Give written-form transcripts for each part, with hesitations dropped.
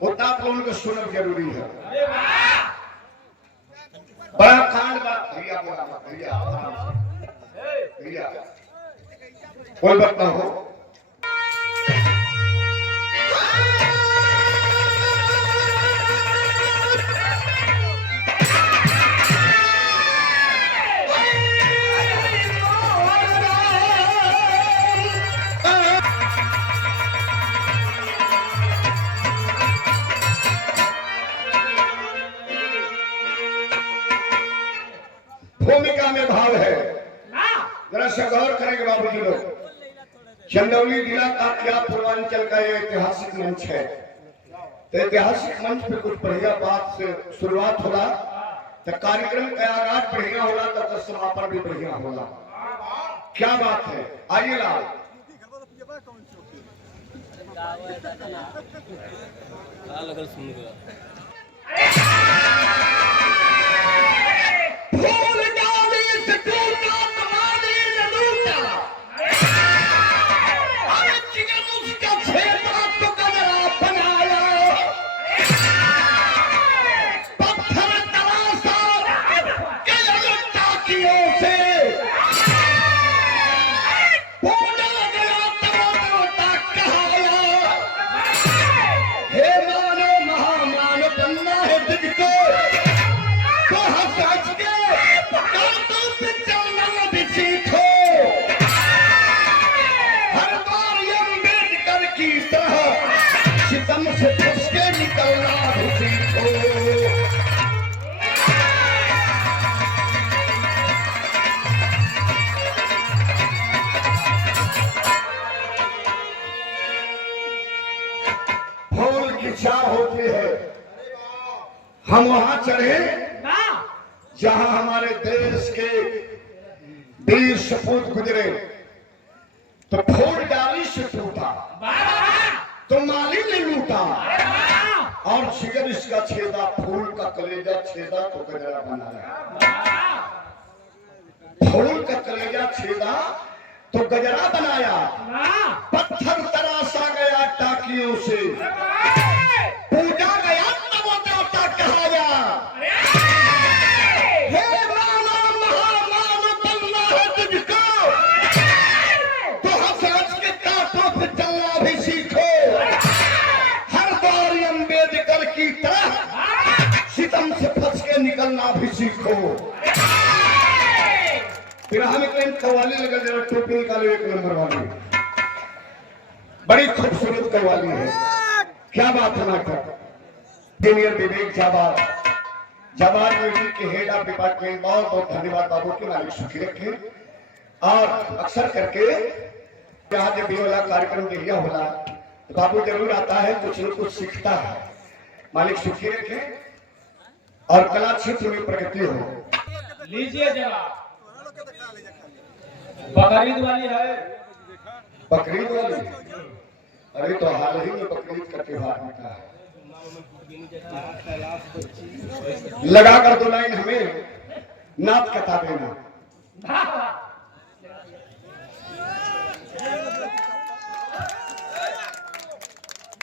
उतना आप लोगों को सुनना जरूरी है। बड़ा कांड बा भैया बोला भैया भैया कोई बात ना हो। भूमिका में भाव है, जरा सा गौर करेंगे बाबूजी लोग। चंदौली जिला का क्या पूर्वांचल का ये ऐतिहासिक मंच है, तो ऐतिहासिक मंच पे कुछ बढ़िया बात से शुरुआत होला, तो कार्यक्रम का आगाज बढ़िया होला, तो समापन भी बढ़िया होला। क्या बात है, आइए लाल। होती है हम वहां चढ़े जहां हमारे देश के वीर सपूत गुजरे, तो फूल डाली से टूटा तो माली ने लूटा, और जिगर इसका छेदा फूल का कलेजा छेदा तो गजरा बनाया। फूल का कलेजा छेदा तो गजरा बनाया, पत्थर तराशा गया टाकियों से, पूजा गया तब देवता कहाया। हे मानो महामान बनना है तुझको, तो हंस के कांटों पे चलना भी सीखो। हर बार अम्बेडकर की तरह सितम से फंस के निकलना भी सीखो। फिर हमें कव्वाली लगा, जरा टोपी निकालो, एक नंबर वाली, बड़ी खूबसूरत कव्वाली है। क्या बात है नाटक। इंजीनियर विवेक जाबाद, जाबाद म्यूजिक के हेड ऑफ डिपार्टमेंट, बहुत बहुत धन्यवाद बाबू के, मालिक सुखी रखे। और अक्सर करके यहाँ जब ये वाला कार्यक्रम दिया होला तो बाबू जरूर आता है, कुछ न कुछ सीखता है, मालिक सुखी रखे और कला क्षेत्र में प्रगति हो। लीजिए जनाब, बकरीद वाली है। बकरीद वाली? अरे तो हाल ही में बकरीद का त्योहार होता है, लगा कर दो लाइन हमें नाच कथा देना।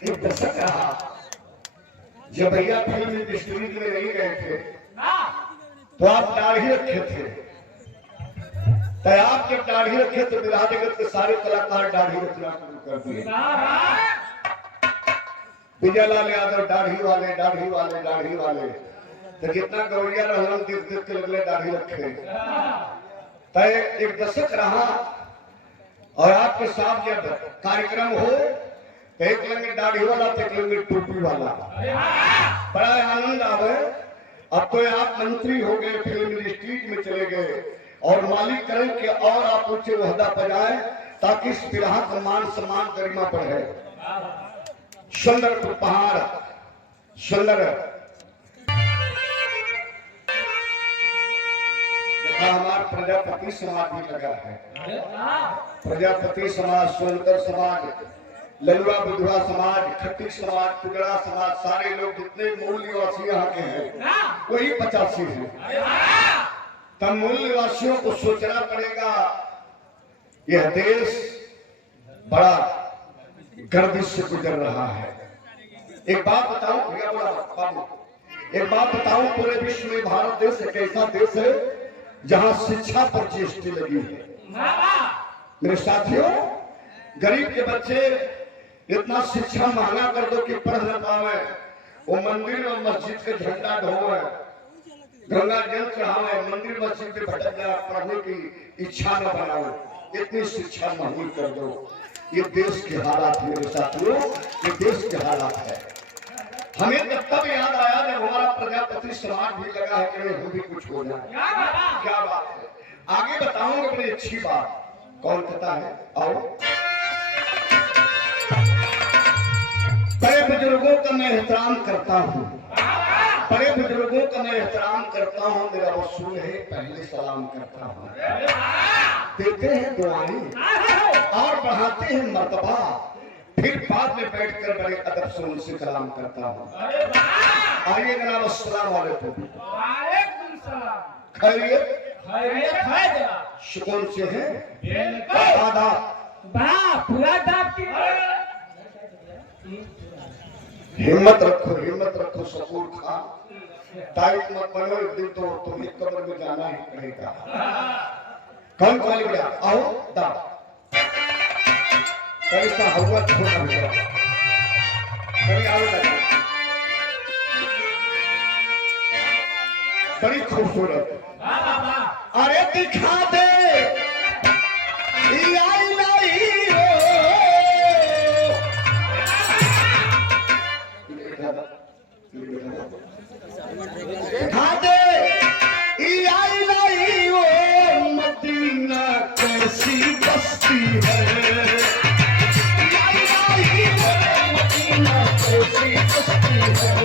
एक दशक रहा जब भैया फिल्म इंडस्ट्री में नहीं गए थे तो आप दाढ़ी रखे थे, तो आप जब दाढ़ी रखे तो विधा जगत के सारे कलाकार दाढ़ी रखना शुरू कर दिए। विजयलाल यादव दाढ़ी वाले दाढ़ी वाले दाढ़ी वाले, तो जितना गौरिया रहलन देख देख के लगले दाढ़ी रखे। तय एक दशक रहा और आपके साथ जब कार्यक्रम हो तो एक लंगे दाढ़ी वाला तो एक लंगे टोपी वाला, बड़ा आनंद आवे। अब तो आप मंत्री हो गए, फिल्म इंडस्ट्री में चले गए और मालिक करें कि और आप ऊंचे ओहदा पर जाए ताकि इस विराह का मान सम्मान गरिमा बढ़े। सुंदर उपहार, सुंदर देखा हमारा प्रजापति समाज भी लगा है, प्रजापति समाज, सोनकर समाज, ललुआ बुधवा समाज, खट्टी समाज, कुजड़ा समाज, सारे लोग जितने मूल निवासी यहाँ के हैं वही 85 हैं। तब मूल निवासियों को सोचना पड़ेगा, यह देश बड़ा गर्दिश से गुजर रहा है। एक बात बताऊं भैया, बोला बाबू, एक बात बताऊं, पूरे विश्व में भारत देश एक ऐसा देश है जहां शिक्षा पर जीएसटी लगी है। मेरे साथियों, गरीब के बच्चे इतना शिक्षा महंगा कर दो कि पढ़ न पावे, वो मंदिर और मस्जिद के झंडा ढोवे, गंगा जल चढ़ावे, मंदिर मस्जिद में भटक गया, पढ़ने की इच्छा न बनाओ, इतनी शिक्षा महंगी कर दो। ये देश के हालात है मेरे साथियों, ये देश के हालात है। हमें तब याद आया जब हमारा प्रजापति समाज भी लगा है कि हम भी कुछ हो जाए। क्या बात है, आगे बताऊंगा बड़ी अच्छी बात। कौन कहता है? आओ। बड़े बुजुर्गों का मैं एहतराम करता हूँ, बड़े बुजुर्गों का मैं एहतराम करता हूँ, मेरा वसूल है पहले सलाम करता हूँ। देते हैं दुआएं और बढ़ाते हैं मर्तबा, फिर बाद में बैठकर बड़े अदब से उनसे कलाम करता हूँ। आइए जनाब, अस्सलाम वालेकुम। खैरियत सुकून से है? आदाब, हिम्मत रखो, हिम्मत रखो सकूर खान, टाइट मत बनो, एक दिन तो तुम्हें कब्र में जाना ही पड़ेगा। कौन कौन गया? आओ दा कैसा हुआ छोटा हुआ, कभी आओ लगा, बड़ी खूबसूरत। अरे दिखा दे आई नहीं हो, दिखा दे आई नहीं हो, मदीना कैसी बस्ती है, आई नहीं हो, मदीना कैसी बस्ती है।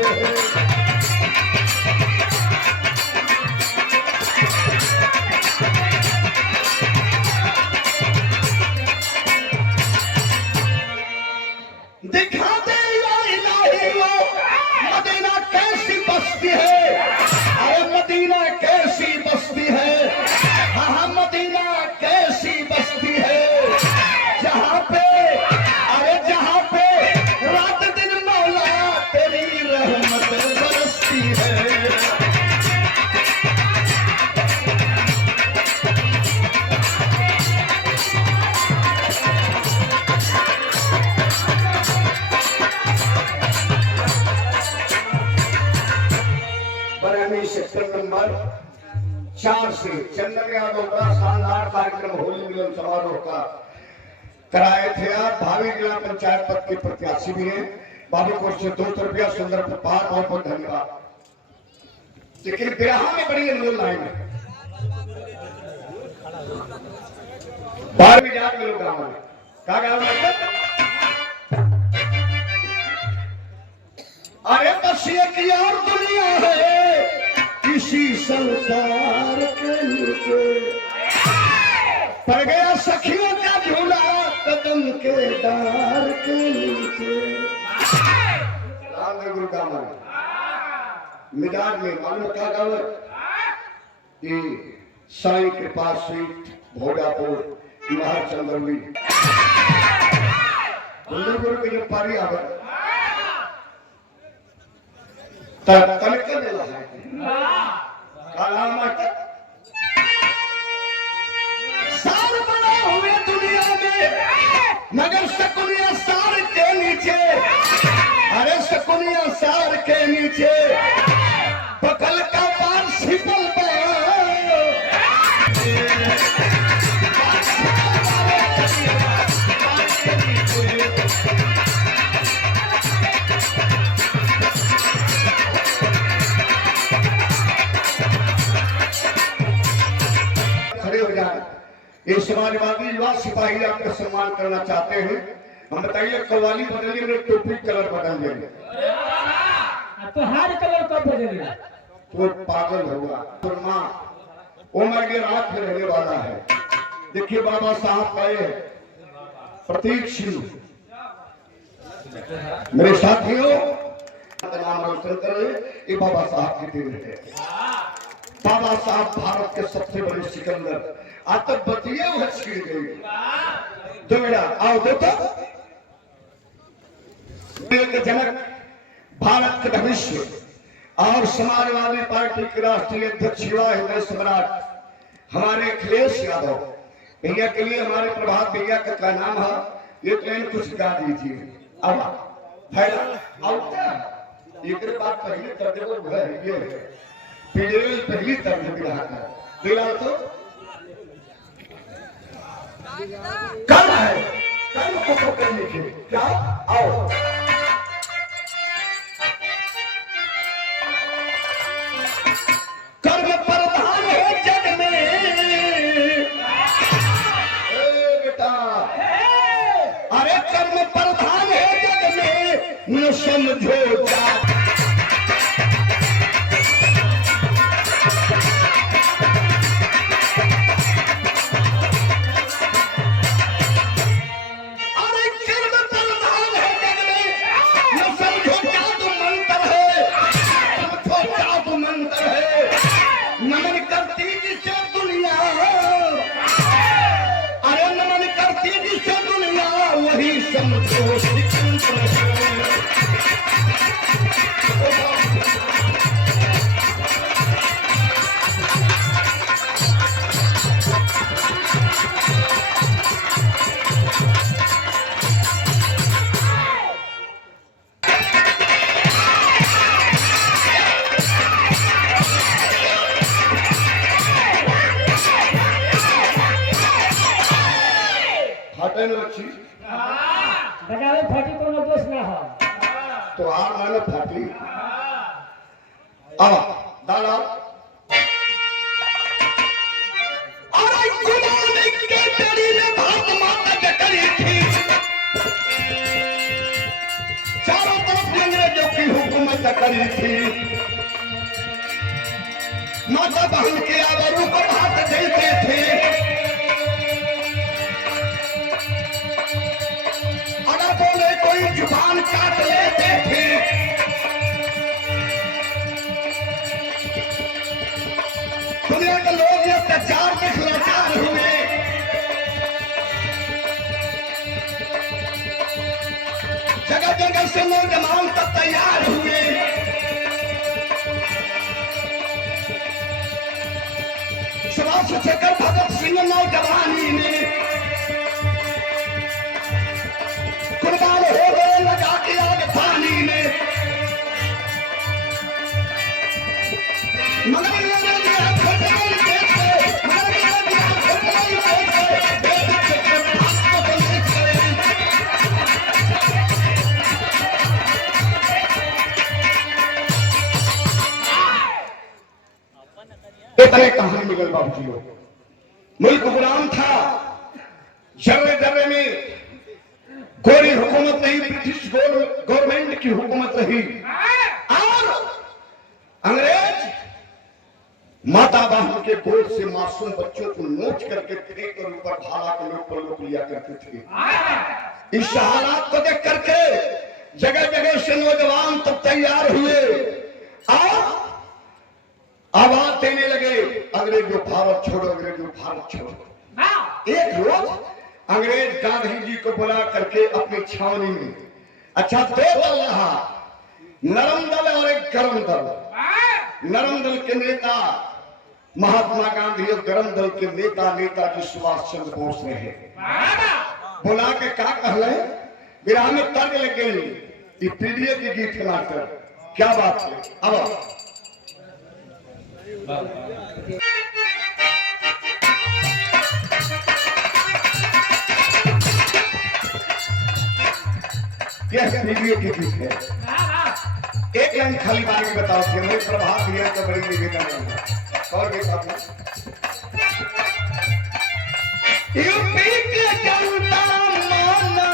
दिखा दे मदीना कैसी बस्ती है, अरे मदीना कैसी बस्ती है, हाँ मदीना कैसी बस्ती है, जहाँ पे अरे जहाँ पे रात दिन मौला तेरी रहमत बरसती है। सेक्टर नंबर 4 से चंदन यादव का शानदार कार्यक्रम होली मिलन समारोह का कराए थे आप। भावी जिला पंचायत पद के प्रत्याशी भी हैं। बाबूपुर से 200 रुपया सुंदर उपहार, बहुत बहुत धन्यवाद। लेकिन बिरहा में बड़ी अनमोल लाइन है। 12वीं जात में लोग गाँव में क्या गाँव में, अरे बस एक और दुनिया है किसी संसार के नीचे, पड़ गया सखियों का झूला कदम के डार के नीचे। राम गुरु का मन मिजाज में मालूम क्या गाँव कि साई के पास सीट भोजापुर महर चंद्रवी गुरु के जब पारी आ गए तनिक मिला है सार बना हुए दुनिया में, मगर शकुनिया सार के नीचे, अरे शकुनिया सार के नीचे बकल का पार सिपल ये समाजवादी युवा सिपाही आपका सम्मान करना चाहते हैं। हम बताइए कव्वाली बदलिए, मेरे टोपी कलर बदल देंगे तो हर कलर कब बदलेगा? तो पागल होगा। माँ उम्र के रात में रहने वाला है। देखिए बाबा साहब आए प्रतीक सिंह, मेरे साथियों नाम रोशन करे, ये बाबा साहब की देन है। बाबा साहब भारत के सबसे बड़े सिकंदर, आज तक बतिए वो छिड़ गई। दो बेटा आओ, दो तो जनक के भविष्य और समाजवादी पार्टी के राष्ट्रीय अध्यक्ष युवा हृदय सम्राट हमारे अखिलेश यादव भैया के लिए हमारे प्रभात भैया का क्या नाम है, ये तो इन कुछ गा दीजिए। अब फैला एक बात पहले कर दे वो ये पीडीएल पहली तरफ दिला कर दिला तो कल है कल को करने के क्या आओ कर्म प्रधान है जग में बेटा, अरे कर्म प्रधान है जग में न समझो जात। बजावे फाटी कोनो दोष ना हो तो आर माने फाटी अब दादा और गुलाम के तेरी ने भारत माता के करी थी, चारों तरफ अंग्रेजों की हुकूमत करी थी, माता बहन के आबरू पर हाथ देते थे, अगर बोले कोई जुबान काट लेते थे, दुनिया के लोग ये अत्याचार के खिलाफ हुए, जगह जगह से नौजवान तब तैयार हुए, सुभाष चंद्र भगत सिंह नौजवानी में कुर्बान हो गए लगा के आग पानी में, मगर इतने कहानी मिलल बाबू जी, मुल्क गुलाम था, जर्रे जर्रे में गोरी हुकूमत नहीं, ब्रिटिश गवर्नमेंट की हुकूमत रही, और अंग्रेज माता बहन के गोद से मासूम बच्चों को नोच करके फेंक कर ऊपर भाला के लोग लिया करते थे। इस हालात को देख करके जगह जगह से नौजवान तब तैयार हुए और आवाज देने लगे, अंग्रेजों भारत छोड़ो, अंग्रेजों भारत छोड़ो। एक रोज अंग्रेज गांधी जी को बुला करके अपनी छावनी में, अच्छा दो दल रहा, नरम दल और एक गरम दल। नरम दल के नेता महात्मा गांधी और गरम दल के नेता नेताजी सुभाष चंद्र बोस रहे। बुला के क्या कहले, विराह में तर्क लगे, ये पीडीए के गीत खिलाकर क्या बात है। अब यह पीडीए की गीत है। एक लाइन खाली बारी बताओ कि मैं प्रभात भैया का बड़ी निवेदन है और गीत आपने यूपी के जनता माना,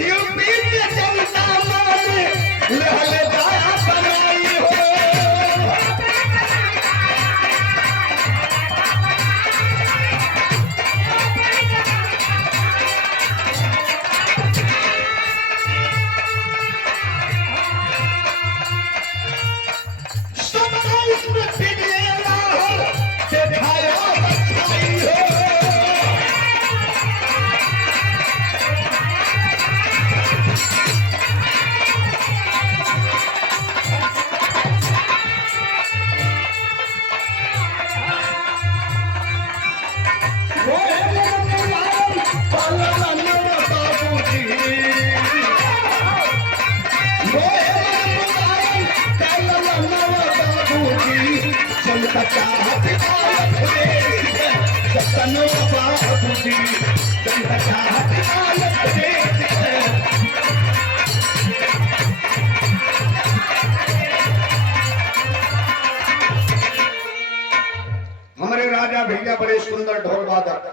यूपी के जनता माने लहलदाया बनाई हो, सब उसमें पीड़िया हो, दिखाया देसी जनता चाहती नायक देसी हमारे राजा भैया बड़े सुंदर ढोल वादक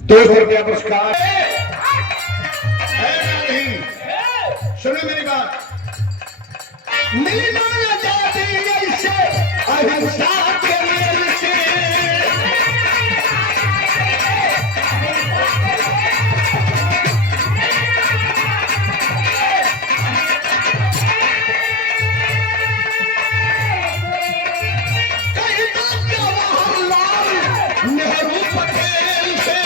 ₹200 पुरस्कार। सुनो मेरी बात, मिलना जाती ऐसे अहिंसा के मेल से कहीं तो जवाहरलाल नेहरू पटेल से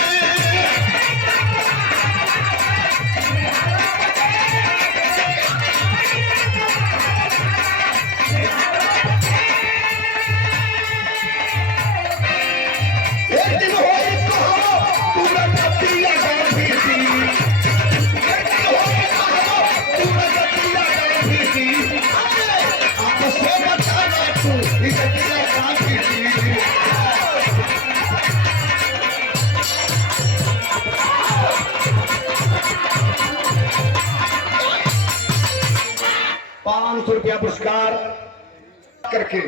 ₹500 पुरस्कार करके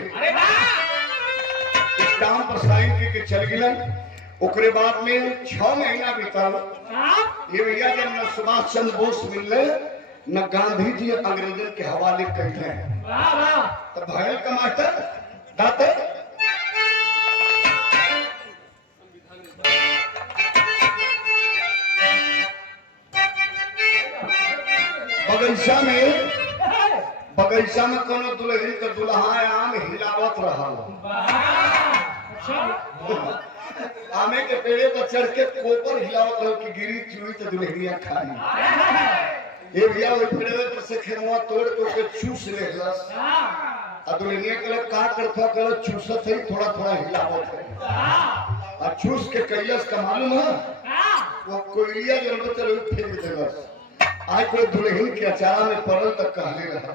काम पर साइन के चल गिलन। ओकरे बाद में 6 महीना बीतल। ये भैया जब न सुभाष चंद्र बोस मिलले न गांधी जी अंग्रेजन के हवाले कैले तो भयल का मास्टर दाते बगीचा में कोनो दुल्हन का दुल्हा आम हिलावत रहा आमे के पेड़े पर चढ़ के कोपर हिलावत रहो कि गिरी चुई तो दुल्हनिया खाई। ये भैया वो पेड़े पर से खेमुआ तोड़ के उसके चूस लेलस आ दुल्हनिया के लोग का करथो करो चूसत है थोड़ा थोड़ा हिलावत है आ चूस के कैलस का मालूम है वो कोयलिया जरूरत चलो फेंक देलस। आज कोई दुल्हन के अचारा में पड़ल तक कहले रहा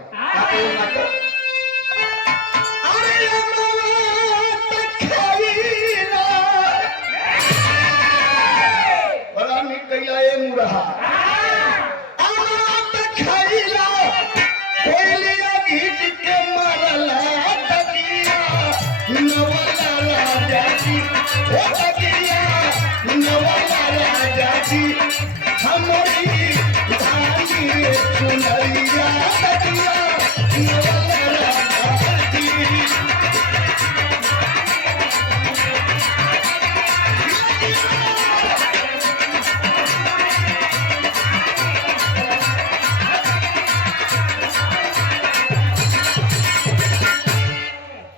बड़ा निक कैला ए मुरहा कोयलिया घीच के मरला तकिया नवला राजा जी ओ तकिया नवला राजा जी हमारी सुनैया तकिया नवला राजा जी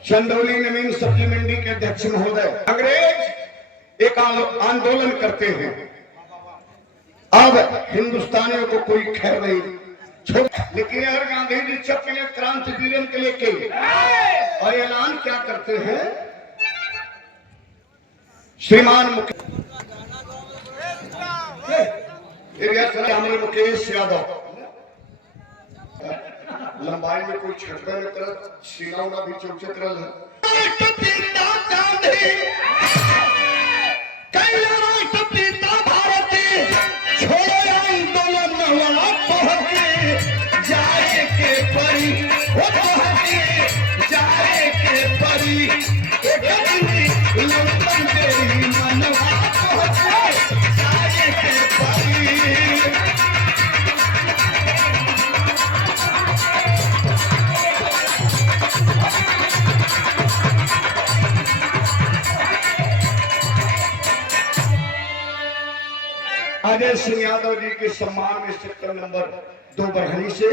चंदौली नवीन सब्जी मंडी के अध्यक्ष महोदय अंग्रेज एक आंदोलन करते हैं। अब हिंदुस्तानियों को कोई खैर नहीं लेकिन अगर गांधी जी चक्र क्रांति वीरन के लेके और ऐलान क्या करते हैं श्रीमान हमारे मुकेश यादव लंबाई में कोई छटका न करत सीना भी चौचत रहा है। राष्ट्रपिता भारत छोड़ो आंदोलन परी वो तोहके जाए के परी एक दिन लंदन तेरी मनवा तोहके जाए के परी। अजय सिंह यादव जी के सम्मान में सेक्टर नंबर 2 बरहनी से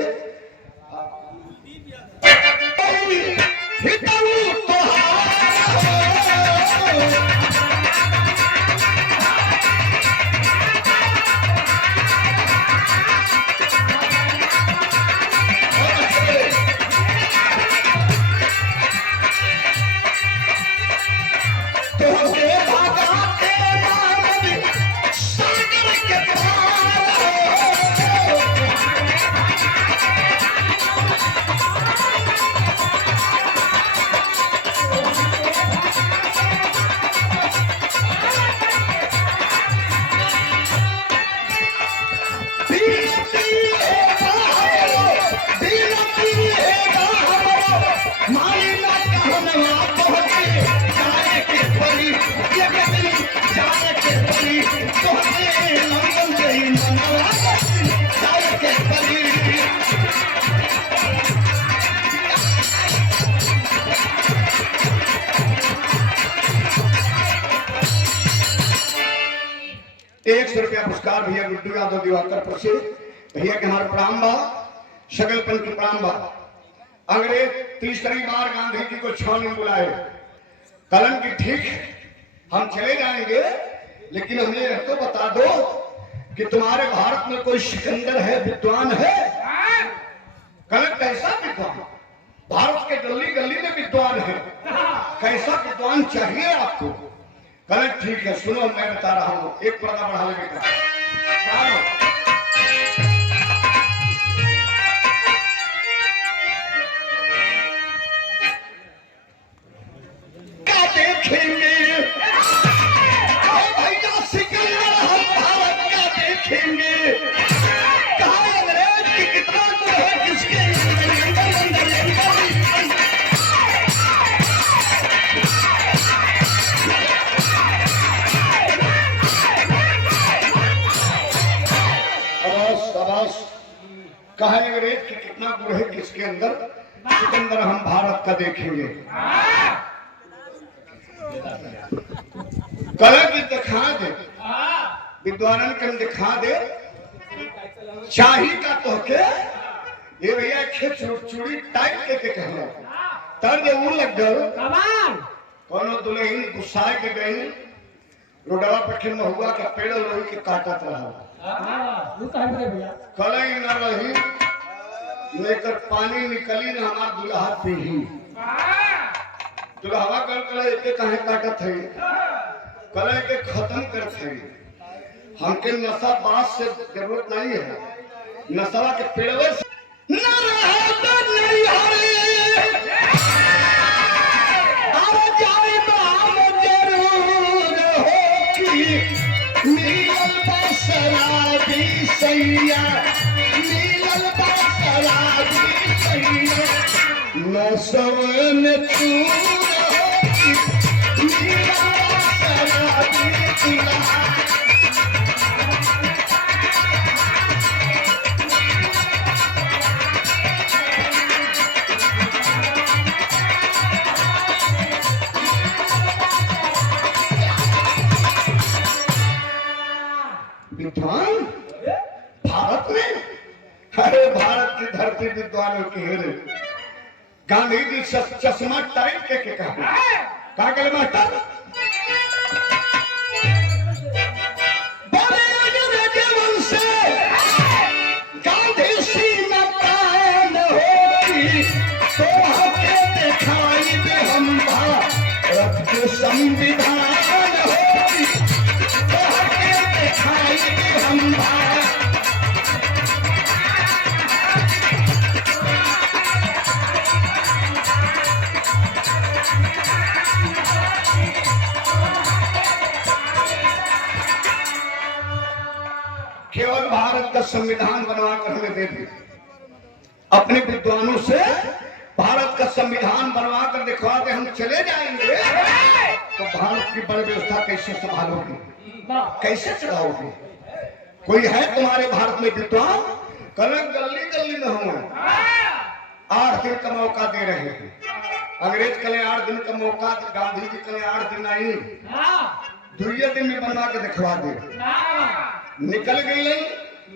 ₹100 पुरस्कार भैया गुड्डू यादव दिवाकर से भैया के हमारे प्रणाम बा सगलपन के प्रणाम बा। अंग्रेज तीसरी बार गांधी जी को छान में बुलाए कलन की ठीक हम चले जाएंगे लेकिन हमें यह तो बता दो कि तुम्हारे भारत में कोई सिकंदर है विद्वान है। कलन कैसा विद्वान भारत के गली गली में विद्वान है कैसा विद्वान चाहिए आपको। कलन ठीक है सुनो मैं बता रहा हूं एक पर्दा बढ़ा ले बेटा क्या देखेंगे भैया सिकंदर हम भारत का देखेंगे कहा अंग्रेज की कितना गुण है किसके कहा अंग्रेज की कितना गुण है किसके अंदर सिकंदर हम भारत का देखेंगे। कला की दिखा दे विद्वानन के दिखा दे शाही का तो के ये भैया खिच चूड़ी टाइट के कहना तर्ज ऊ लग गयो कोनो दुल्हन गुस्साए के गई रोडवा पर खिन हुआ के पेड़ लोही के काटत रहा कलई न रही लेकर पानी निकली न हमार दुल्हा पीही दुल्हवा कर एक कहे काटत है कलई के खत्म करत है हमके नशा बात से जरूरत नहीं है नशा के पेड़वे से न रहा तो नहीं हरे अब जाए तो हम जरूर हो कि मिलल बसराबी सैया मिलल बसराबी सैया नसवन चूर हो मिलल बसराबी सैया। विद्वान भारत में अरे भारत की धरती विद्वानों की है गांधी जी चश्मा टाइट के कहा गले मास्टर गांधी सी मकान होगी तो हमें दिखाई दे हम भारत के संविधान होगी तो हमें दिखाई दे हम भारत। केवल भारत का संविधान बनवा कर हमें दे दी अपने विद्वानों से भारत का संविधान बनवा कर दिखवा के हम चले जाएंगे, तो भारत की बड़ी व्यवस्था कैसे संभालोगे, कैसे चलाओगे? कोई है तुम्हारे भारत में विद्वान? कल गली गली में हूं, 8 दिन का मौका दे रहे हैं। अंग्रेज कल 8 दिन का मौका, गांधी जी कल 8 दिन आई, 2 दिन में बनवा के दिखवा दे। निकल गई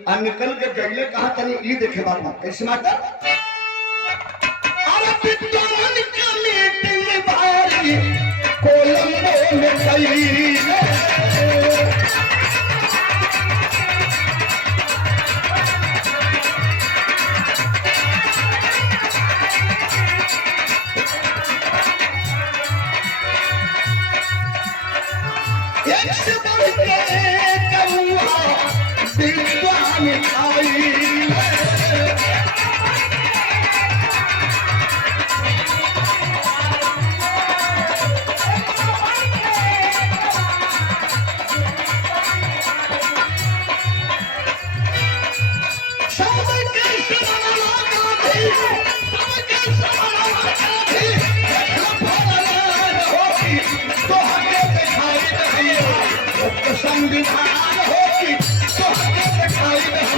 और निकल के गईले कहा तनी ई देखे बाबू कैसे माता अरे विद्वान का मीटिंग भारी कोलंबो में गई एक से बढ़ के कौआ विद्वान आई संविधान होगी तो हमें दिखाई नहीं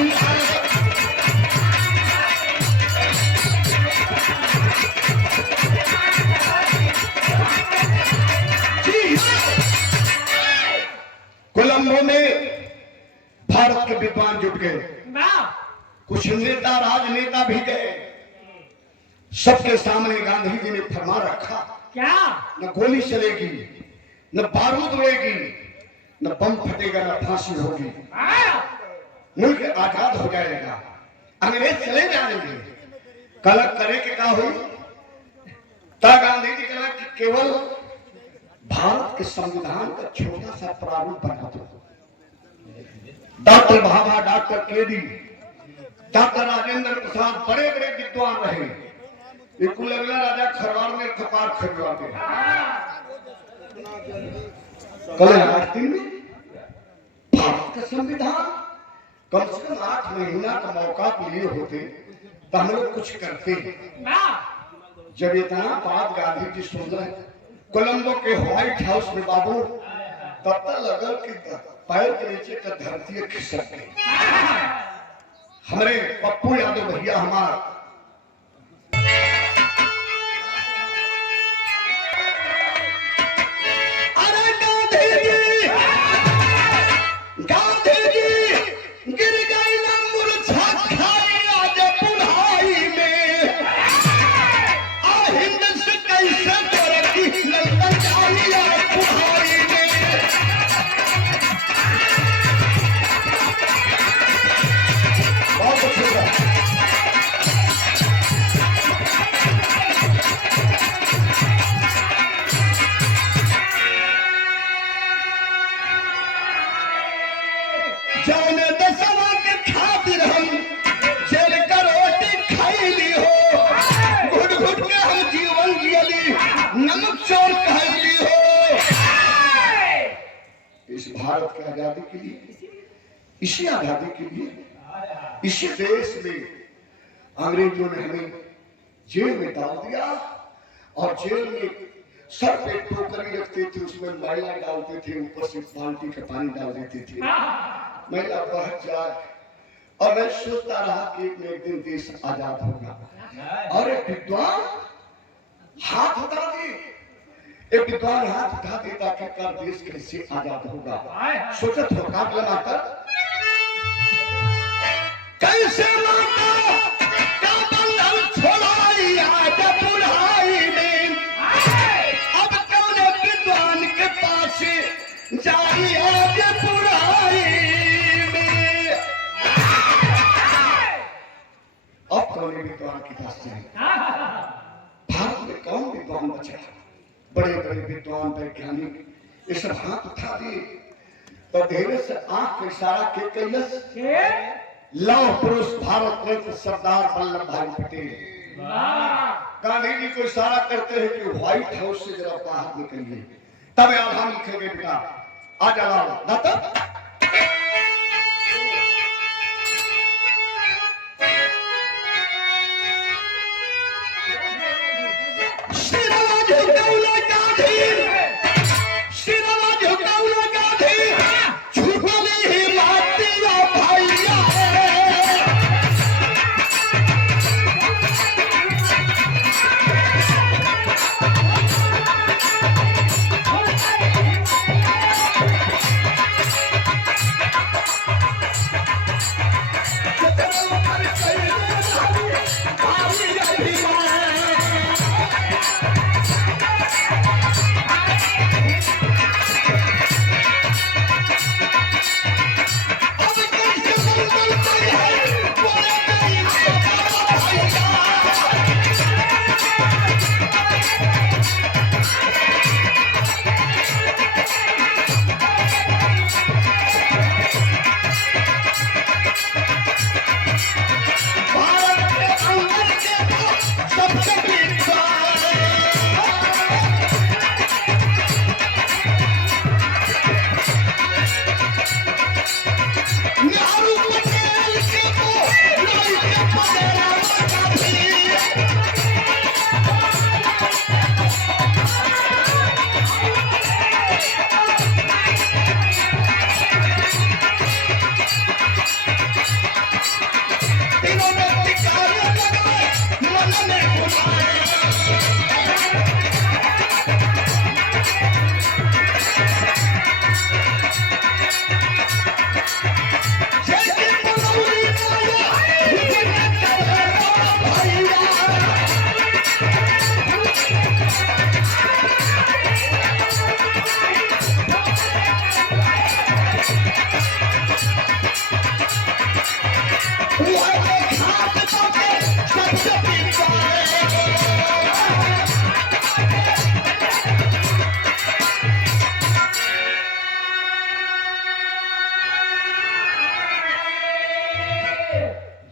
कोलंबो में भारत के विद्वान जुट गए, कुछ नेता राजनेता भी गए। सबके सामने गांधी जी ने फरमा रखा क्या न गोली चलेगी, न बारूद उड़ेगी, न बम फटेगा, न फांसी होगी, मुल्क आजाद हो जाएगा, अंग्रेज चले जाएंगे। कल करे के क्या हुई? गांधी जी कहा कि केवल भारत के संविधान का छोटा सा प्रारूप बना दो। Doctor Bhabha, doctor KD, doctor Rajendra Prasad बड़े बड़े विद्वान रहे। अगला राजा खरवार में कपार खरीदवा के कल 8 दिन में भारत का संविधान कम से कम 8 महीना का मौका लिए होते तो हम लोग कुछ करते। जब इतना बात गांधी जी सुन रहे कोलंबो के व्हाइट हाउस में बाबू, तब तक लगा कि पैर के नीचे का धरती खिसक गई। हमारे पप्पू यादव भैया हमारा भारत की आजादी के लिए, इसी आजादी के लिए, इसी देश में अंग्रेजों ने हमें जेल में डाल दिया और जेल में सर पे टोकरी रखते थे, उसमें मैला डालते थे, ऊपर से बाल्टी का पानी डाल देते थे, मैला बह जाए। और मैं सोचता रहा कि एक दिन देश आजाद होगा। और एक विद्वान हाथ उठा दे, एक विद्वान हाथ उठा देता कि कर देश कैसे आजाद होगा। सोचत हो काट लगाकर कैसे माता का बंधन छोड़ाई आज बुढ़ाई में, अब कौन विद्वान के पास जाई आज बुढ़ाई में, अब कौन विद्वान के पास जाए? भारत में कौन विद्वान बचा? बड़े बड़े विद्वान वैज्ञानिक ये सब हाथ उठा दिए तो धीरे से आंख इशारा के कैलस लौह पुरुष भारत रत्न सरदार वल्लभ भाई पटेल। गांधी जी को इशारा करते हैं कि व्हाइट हाउस से जरा बाहर निकलिए, तब हम लिखेंगे बेटा आ जाओ ना। तब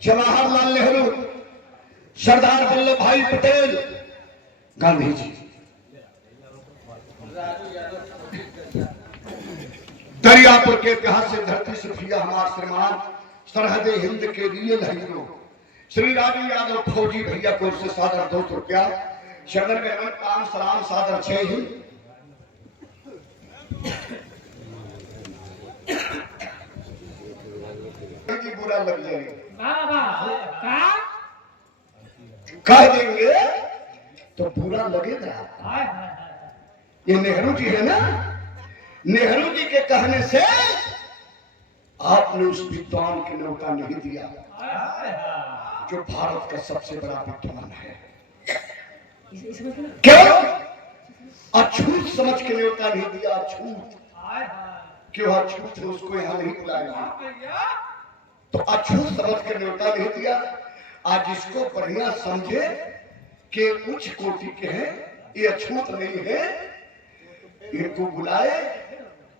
जवाहरलाल नेहरू, सरदार वल्लभ भाई पटेल, गांधी जी। दरियापुर के इतिहास से धरती से प्रिया हमार श्रीमान सरहद हिंद के लिए हीरो श्री राजू यादव फौजी भैया को से सादर 200 रुपया शरण में अमन काम सलाम सादर 6 ही। बुरा लग जाएगा कह देंगे तो बुरा लगेगा। ये नेहरू जी है ना, नेहरू जी के कहने से आपने उस विद्वान के न्योता नहीं दिया जो भारत का सबसे बड़ा विद्वान है। क्यों? अछूत समझ के न्योता नहीं दिया। अछूत क्यों? अछूत है उसको यहां नहीं बुलाया तो अछूत समझ के न्योता नहीं दिया। आज इसको बढ़िया समझे कि उच्च कोटि के हैं, ये अछूत नहीं है, इनको बुलाए,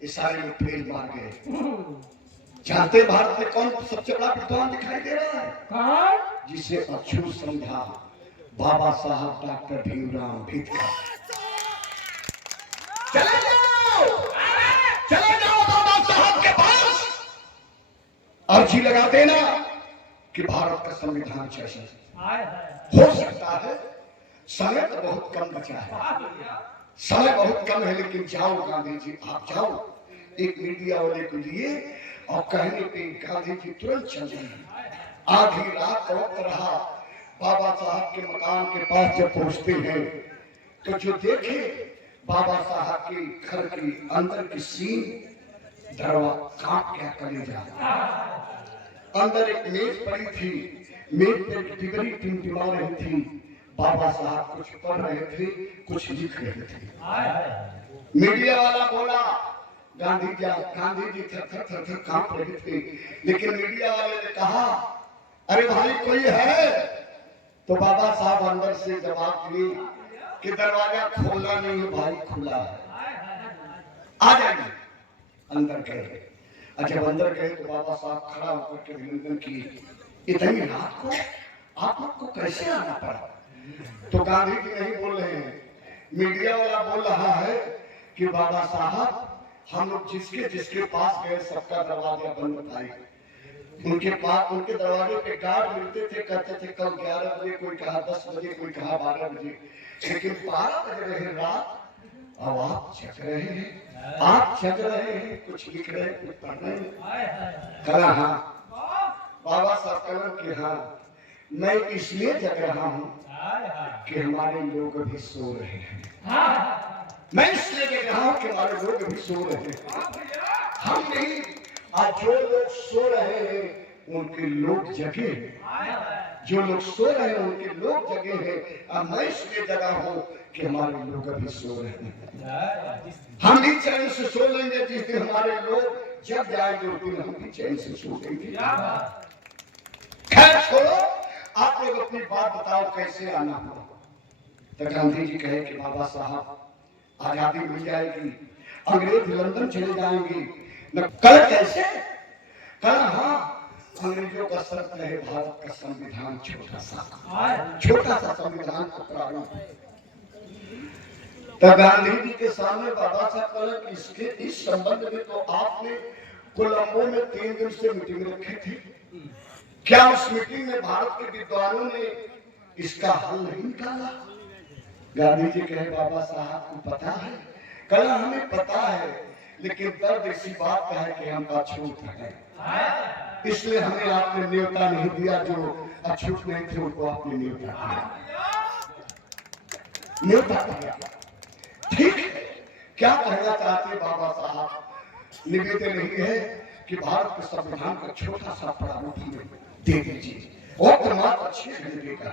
इशारे में फेल मार गए। जानते भारत में कौन सबसे बड़ा विद्वान दिखाई दे रहा है? जिसे अछूत समझा, बाबा साहब डॉक्टर भीमराव अम्बेडकर। चले जाओ बाबा साहब के पास, अर्जी लगा देना कि भारत का संविधान चाहिए। हो सकता है समय तो बहुत कम बचा है, समय बहुत कम है, लेकिन जाओ गांधी जी, आप जाओ एक मीडिया वाले को लिए और कहने पे गांधी जी तुरंत चल गए। आधी रात वक्त रहा, बाबा साहब के मकान के पास जब पहुंचते हैं तो जो देखे बाबा साहब के घर की अंदर की सीन डरवा कांप क्या कलेजा। अंदर एक मेज पड़ी थी, मेज पे डिगरी टिमटिमा रही थी, बाबा साहब कुछ पढ़ रहे थे, कुछ लिख रहे थे। मीडिया वाला बोला गांधी जी थर कांप रहे थे, लेकिन मीडिया वाले ने कहा अरे भाई कोई है? तो बाबा साहब अंदर से जवाब दिए कि दरवाजा खोलना नहीं है भाई, खुला है, आ जाइए। अंदर गए, जब अंदर गए तो बाबा साहब खड़ा होकर के अभिनंदन किए। इतनी रात को आप लोग को कैसे आना पड़ा? तो गांधी जी नहीं बोल रहे हैं, मीडिया वाला बोल रहा है कि बाबा साहब हम लोग जिसके पास गए सबका दरवाजा बंद था। उनके पास उनके दरवाजे पे गार्ड मिलते थे, कहते थे कल 11 बजे, कोई कहा 10 बजे, कोई कहा 12 बजे, लेकिन 12 बज रहे रात, अब आप जग रहे हैं, आप जग रहे हैं, कुछ लिख रहे हैं, कुछ पढ़ रहे हैं। कहा हाँ बाबा साहब कलम कि हाँ मैं इसलिए जग रहा हूँ कि हमारे लोग अभी सो रहे हैं। मैं इसलिए कह रहा हूं कि हमारे लोग अभी सो रहे हैं, हम नहीं। आज जो लोग सो रहे हैं उनके लोग जगे, जो लोग सो रहे हैं उनके लोग जगे हैं। अब मैं इसलिए जगा हूं कि हमारे लोग अभी सो रहे हैं। हम भी चैन से सो लेंगे, जिस दिन हमारे लोग जग जाएंगे उस दिन हम भी चैन से सो लेंगे। खैर छोड़ो, आप लोग अपनी बात बताओ कैसे आना हुआ। तो गांधी जी कहे कि बाबा साहब आजादी मिल जाएगी, अंग्रेज लंदन चले जाएंगे, कल कैसे? कल हाँ अंग्रेजों का शर्त है भारत का संविधान छोटा सा संविधान का प्रारूप। तो गांधी जी के सामने बाबा साहब कहा इसके इस संबंध में तो आपने कोलंबो में 3 दिन से मीटिंग रखी थी, क्या उस मीटिंग में भारत के विद्वानों ने इसका हल नहीं निकाला? गांधी जी कहे बाबा साहब को पता है? कल हमें पता है, लेकिन दर्द इसी बात का है कि हम अछूत हैं, इसलिए हमें आपने न्योता नहीं दिया। जो अछूत नहीं थे उनको आपने न्योता दिया। न्योता दिया। ठीक है, क्या कहना चाहते बाबा साहब? निवेदन नहीं है कि भारत के संविधान का छोटा सा प्रारूप हमें दे दीजिए। वक्त मात्र 6 घंटे का,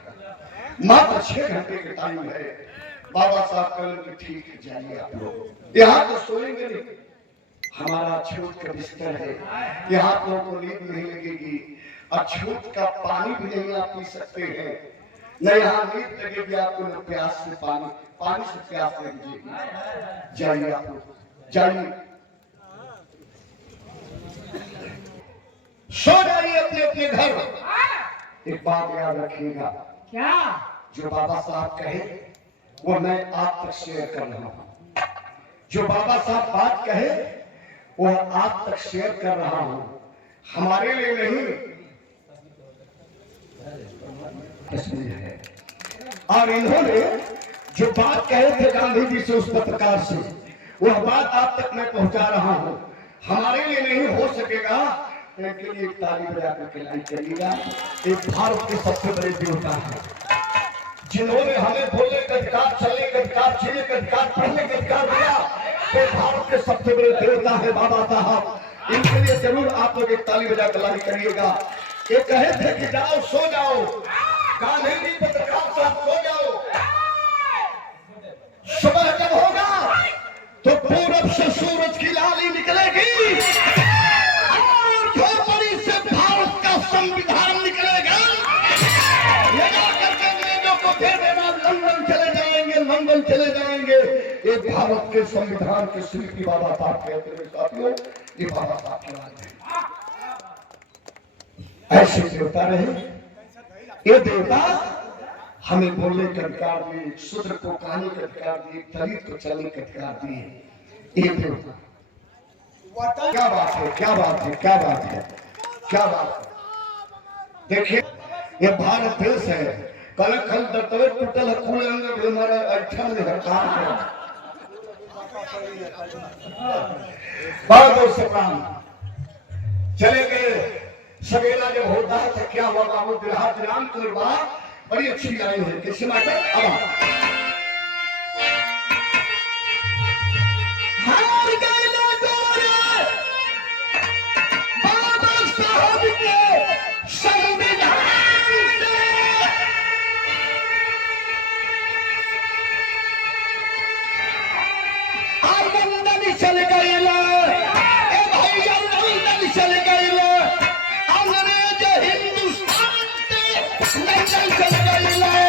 मात्र 6 घंटे का टाइम है। बाबा साहब कहेंगे ठीक है, जाइए आप लोग, यहाँ तो सोएंगे नहीं, हमारा छूत का बिस्तर है, यहाँ आप लोगों को नींद नहीं लगेगी और छूत का पानी भी नहीं आप पी सकते हैं, न यहाँ नींद लगेगी आपको, न प्यास से पानी से प्यास लगेगी। जाइए आप लोग, जाइए, सो जाइए अपने अपने घर। एक बात याद रखिएगा, क्या? जो बाबा साहब कहे वो मैं आप तक शेयर कर रहा हूं। जो बाबा साहब बात कहे वो आप तक शेयर कर रहा हूं, हमारे लिए नहीं है। और इन्होंने जो बात कहे थे गांधी जी से उस पत्रकार से, वह बात आप तक मैं पहुंचा रहा हूं, हमारे लिए नहीं हो सकेगा। इनके लिए ताली बजा करके लाइक करिएगा। एक भारत के सबसे बड़े देवता है, जिन्होंने हमें बोलने का अधिकार, चलने का अधिकार, जीने का अधिकार, पढ़ने का अधिकार दिया, तो भारत के सबसे बड़े देवता है बाबा साहब। इनके लिए जरूर आप लोग एक ताली बजा कर लाइक करिएगा। ये कहे थे कि जाओ सो जाओ, गांधी जी पत्रकार साहब सो जाओ, सुबह जब होगा तो पूरब से सूरज की लाली निकलेगी और झोपड़ी से भारत का संविधान निकलेगा। ये जाकर के अंग्रेजों को दे देना, लंदन चले जाएंगे, लंदन चले जाएंगे। ये भारत के संविधान के शिल्पी बाबा साहब कहते हैं साथियों, ये बाबा साहब की बात है। ऐसे देवता रहे, ये देवता हमें बोलने का अधिकार दिए, शूद्र को कहने का अधिकार दिए, दलित को चलने का अधिकार दिए। ये देवता, क्या बात है, क्या बात है, क्या बात है, क्या बात है। देखिए ये भारत देश है, कल कल दत्तवे टूटल है, कूल अंग भी हमारा अच्छा में हड़ताल है। बहुत बहुत सलाम। चले गए, सवेरा जब होता है तो क्या हुआ बाबू, बिहार राम कुमार, बड़ी अच्छी लाइन है, किसी माता अब हार गए ना गोरे बाबा साहब के संविधान से, लंदन चल गए, भैया लंदन चल गए, अंग्रेज हिंदुस्तान से लंदन चल गए।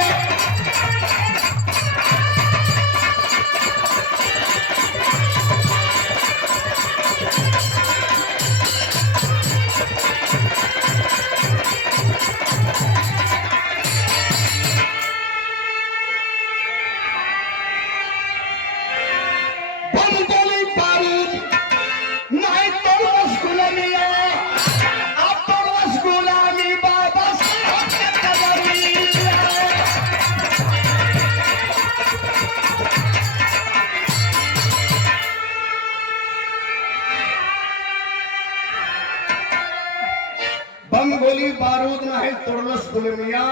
गोली बारूद ना है, तुरलस गुलामिया,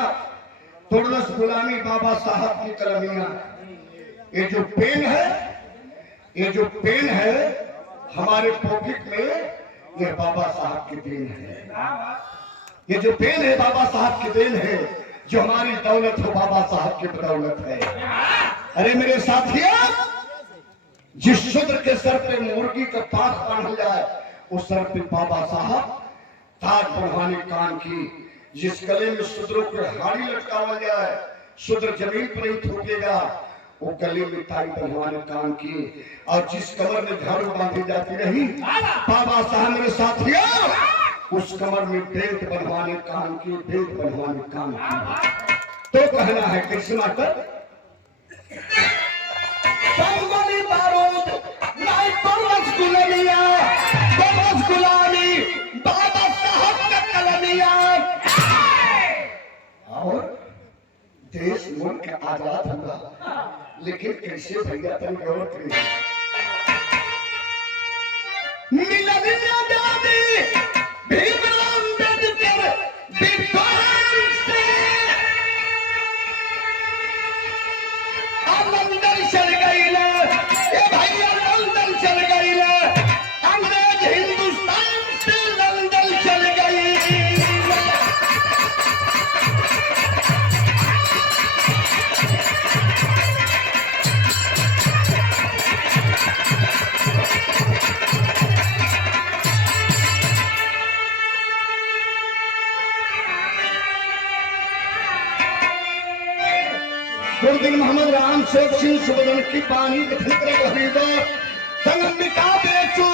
तुरलस गुलामी बाबा साहब की कलमिया। ये जो पेन है, ये जो पेन है हमारे पॉकेट में, ये बाबा साहब की देन है। ये जो पेन है बाबा साहब की देन है, जो हमारी दौलत हो बाबा साहब की बदौलत है। अरे मेरे साथियों, जिस शूद्र के सर पे मुर्गी का पाख बांध जाए, उस सर पे बाबा साहब ताज बढ़वाने कान की। जिस गले में शूद्रों के हाड़ी लटकावा जाए, शूद्र जमीन पर नहीं थूकेगा, वो गले में ताज बढ़वाने कान की। और जिस कमर में झाड़ू बांधी जाती रही बाबा साहब मेरे साथियों, उस कमर में बेल्ट बनवाने कान की, बेल्ट बनवाने कान की। तो कहना है कृष्णा कर बारूद नहीं तो रसगुल्ला, गुलामी बाबा साहब का कलमिया। और देश मुल्क आजाद हुआ, लेकिन कैसे भैया तुम गौर करिए, मिलनी आजादी भीमराव अम्बेडकर विद्वान से लंदन चल गई ले, ए भैया लंदन चल गई ले, अंग्रेज हिंदुस्तान से लंदन चल गई। गुरुदिन मोहम्मद राम शेख सिंह सुबदन की पानी के फिक्र खरीदो संगमिका बेचू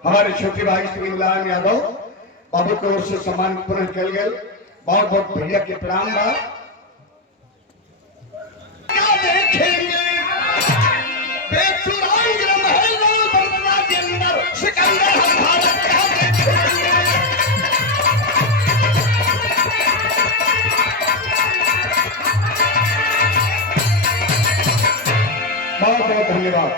हमारे छोटे भाई श्री मुलायम यादव बाबू की ओर से सम्मान पूर्ण किया गया। बहुत बहुत भैया के प्रणाम बा। देखेंगे बेसुरांग महल बंगला के अंदर सिकंदर हम भारत का देखेंगे। बहुत बहुत धन्यवाद।